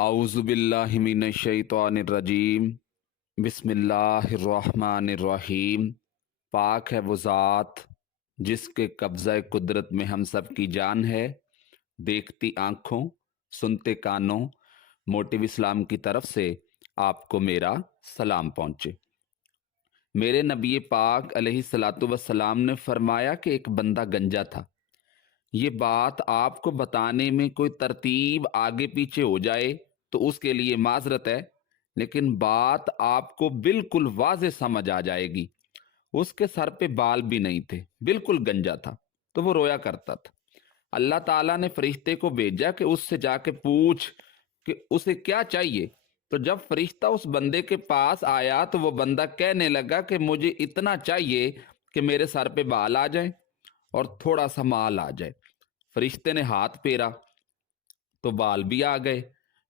اعوذ باللہ من الشیطان الرجیم بسم اللہ الرحمن الرحیم۔ پاک ہے وہ ذات جس کے قبضہ قدرت میں ہم سب کی جان ہے۔ دیکھتی آنکھوں سنتے کانوں موٹیو اسلام کی طرف سے آپ کو میرا سلام پہنچے۔ میرے نبی پاک علیہ الصلاۃ والسلام نے فرمایا کہ ایک بندہ گنجا تھا۔ یہ بات آپ کو بتانے میں کوئی ترتیب آگے پیچھے ہو جائے تو اس کے لیے معذرت ہے، لیکن بات آپ کو بالکل واضح سمجھ آ جائے گی۔ اس کے سر پہ بال بھی نہیں تھے، بالکل گنجا تھا، تو وہ رویا کرتا تھا۔ اللہ تعالیٰ نے فرشتے کو بھیجا کہ اس سے جا کے پوچھ کہ اسے کیا چاہیے۔ تو جب فرشتہ اس بندے کے پاس آیا تو وہ بندہ کہنے لگا کہ مجھے اتنا چاہیے کہ میرے سر پہ بال آ جائیں اور تھوڑا سا مال آ جائے۔ فرشتے نے ہاتھ پھیرا تو بال بھی آ گئے،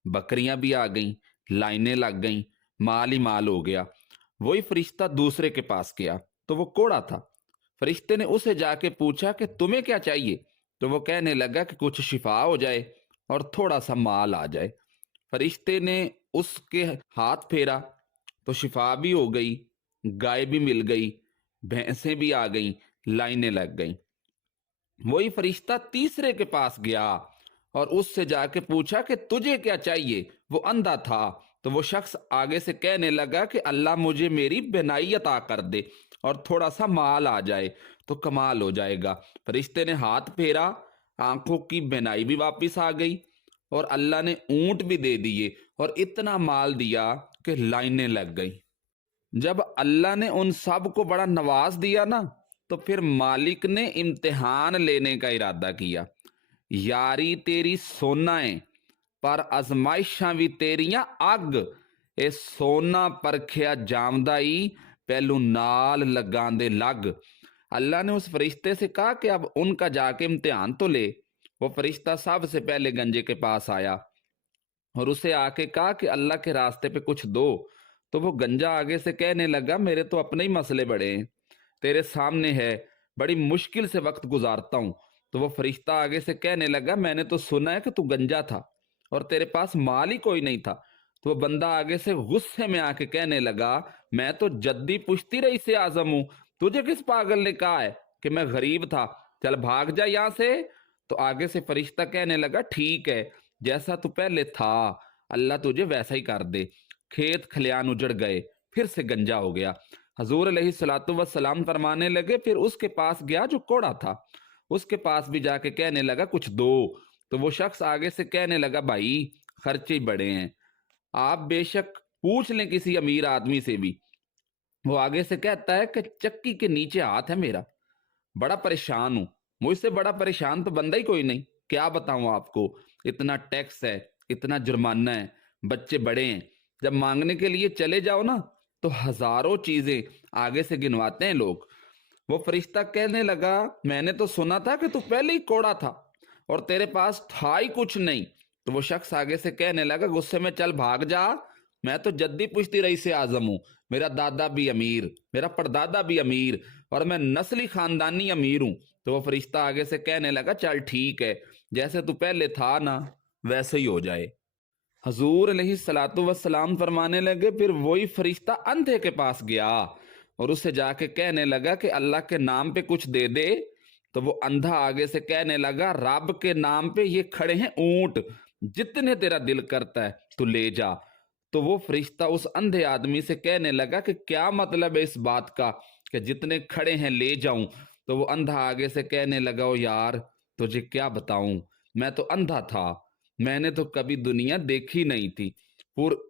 بکریاں بھی آ گئیں، لائنیں لگ گئیں، مال ہی مال ہو گیا۔ وہی فرشتہ دوسرے کے پاس گیا تو وہ کوڑا تھا۔ فرشتے نے اسے جا کے پوچھا کہ تمہیں کیا چاہیے؟ تو وہ کہنے لگا کہ کچھ شفا ہو جائے اور تھوڑا سا مال آ جائے۔ فرشتے نے اس کے ہاتھ پھیرا تو شفا بھی ہو گئی، گائے بھی مل گئی، بھینسیں بھی آ گئیں، لائنیں لگ گئیں۔ وہی فرشتہ تیسرے کے پاس گیا اور اس سے جا کے پوچھا کہ تجھے کیا چاہیے؟ وہ اندھا تھا۔ تو وہ شخص آگے سے کہنے لگا کہ اللہ مجھے میری بینائی عطا کر دے اور تھوڑا سا مال آ جائے تو کمال ہو جائے گا۔ فرشتے نے ہاتھ پھیرا، آنکھوں کی بینائی بھی واپس آ گئی اور اللہ نے اونٹ بھی دے دیے اور اتنا مال دیا کہ لائنیں لگ گئیں۔ جب اللہ نے ان سب کو بڑا نواز دیا نا تو پھر مالک نے امتحان لینے کا ارادہ کیا۔ یاری تیری سونا ہے پر ازمائشاں بھی تیریاں اگ، اے سونا پرکھیا جامدائی پہلو نال لگاندے لگ۔ اللہ نے اس فرشتے سے کہا کہ اب ان کا جا کے امتحان تو لے۔ وہ فرشتہ سب سے پہلے گنجے کے پاس آیا اور اسے آ کے کہا کہ اللہ کے راستے پہ کچھ دو۔ تو وہ گنجا آگے سے کہنے لگا میرے تو اپنے ہی مسئلے بڑے ہیں، تیرے سامنے ہے، بڑی مشکل سے وقت گزارتا ہوں۔ تو وہ فرشتہ آگے سے کہنے لگا میں نے تو سنا ہے کہ تو گنجا تھا اور تیرے پاس مال ہی کوئی نہیں تھا۔ تو وہ بندہ آگے سے غصے میں آ کے کہنے لگا میں تو جدی پشتی رئیس اعظم ہوں، تجھے کس پاگل نے کہا ہے کہ میں غریب تھا؟ چل بھاگ جا یہاں سے۔ تو آگے سے فرشتہ کہنے لگا ٹھیک ہے، جیسا تو پہلے تھا اللہ تجھے ویسا ہی کر دے۔ کھیت کھلیان اجڑ گئے، پھر سے گنجا ہو گیا۔ حضور علیہ الصلوۃ والسلام فرمانے لگے پھر اس کے پاس گیا جو کوڑا تھا، اس کے پاس بھی جا کے کہنے لگا کچھ دو۔ تو وہ شخص آگے سے کہنے لگا بھائی خرچے ہی بڑے ہیں، آپ بے شک پوچھ لیں کسی امیر آدمی سے بھی۔ وہ آگے سے کہتا ہے کہ چکی کے نیچے ہاتھ ہے میرا، بڑا پریشان ہوں، مجھ سے بڑا پریشان تو بندہ ہی کوئی نہیں، کیا بتاؤں آپ کو، اتنا ٹیکس ہے، اتنا جرمانہ ہے، بچے بڑے ہیں، جب مانگنے کے لیے چلے جاؤ نا تو ہزاروں چیزیں آگے سے گنواتے ہیں لوگ۔ وہ فرشتہ کہنے لگا میں نے تو سنا تھا کہ تو پہلے ہی کوڑا تھا اور تیرے پاس تھا ہی کچھ نہیں۔ تو وہ شخص آگے سے کہنے لگا غصے میں چل بھاگ جا، میں تو جدی پشتی رئیس اعظم ہوں، میرا دادا بھی امیر، میرا پردادا بھی امیر اور میں نسلی خاندانی امیر ہوں۔ تو وہ فرشتہ آگے سے کہنے لگا چل ٹھیک ہے، جیسے تو پہلے تھا نا ویسے ہی ہو جائے۔ حضور علیہ الصلوۃ والسلام فرمانے لگے پھر وہی فرشتہ اندھے کے پاس گیا اور اسے جا کے کہنے لگا کہ اللہ کے نام پہ کچھ دے دے۔ تو وہ اندھا آگے سے کہنے لگا رب کے نام پہ یہ کھڑے ہیں اونٹ، جتنے تیرا دل کرتا ہے تو لے جا۔ تو وہ فرشتہ اس اندھے آدمی سے کہنے لگا کہ کیا مطلب ہے اس بات کا کہ جتنے کھڑے ہیں لے جاؤں؟ تو وہ اندھا آگے سے کہنے لگا او یار تجھے کیا بتاؤں، میں تو اندھا تھا، میں نے تو کبھی دنیا دیکھی نہیں تھی،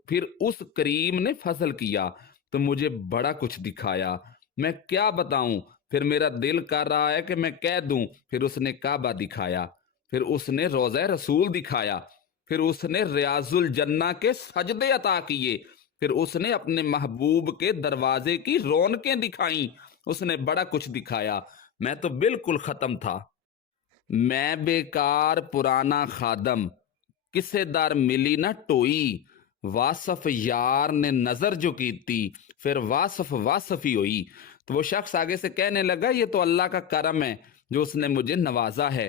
پھر اس کریم نے فضل کیا تو مجھے بڑا کچھ دکھایا، میں کیا بتاؤں، پھر میرا دل کر رہا ہے کہ میں کہہ دوں۔ پھر اس نے کعبہ دکھایا، پھر اس نے روضہ رسول دکھایا، پھر اس نے ریاض الجنہ کے سجدے عطا کیے، پھر اس نے اپنے محبوب کے دروازے کی رونقیں دکھائیں، اس نے بڑا کچھ دکھایا، میں تو بالکل ختم تھا، میں بیکار پرانا خادم، کسے در ملی نہ ٹوئی، واصف یار نے نظر جو کی تھی پھر واصف ہی ہوئی۔ تو وہ شخص آگے سے کہنے لگا یہ تو اللہ کا کرم ہے جو اس نے مجھے نوازا ہے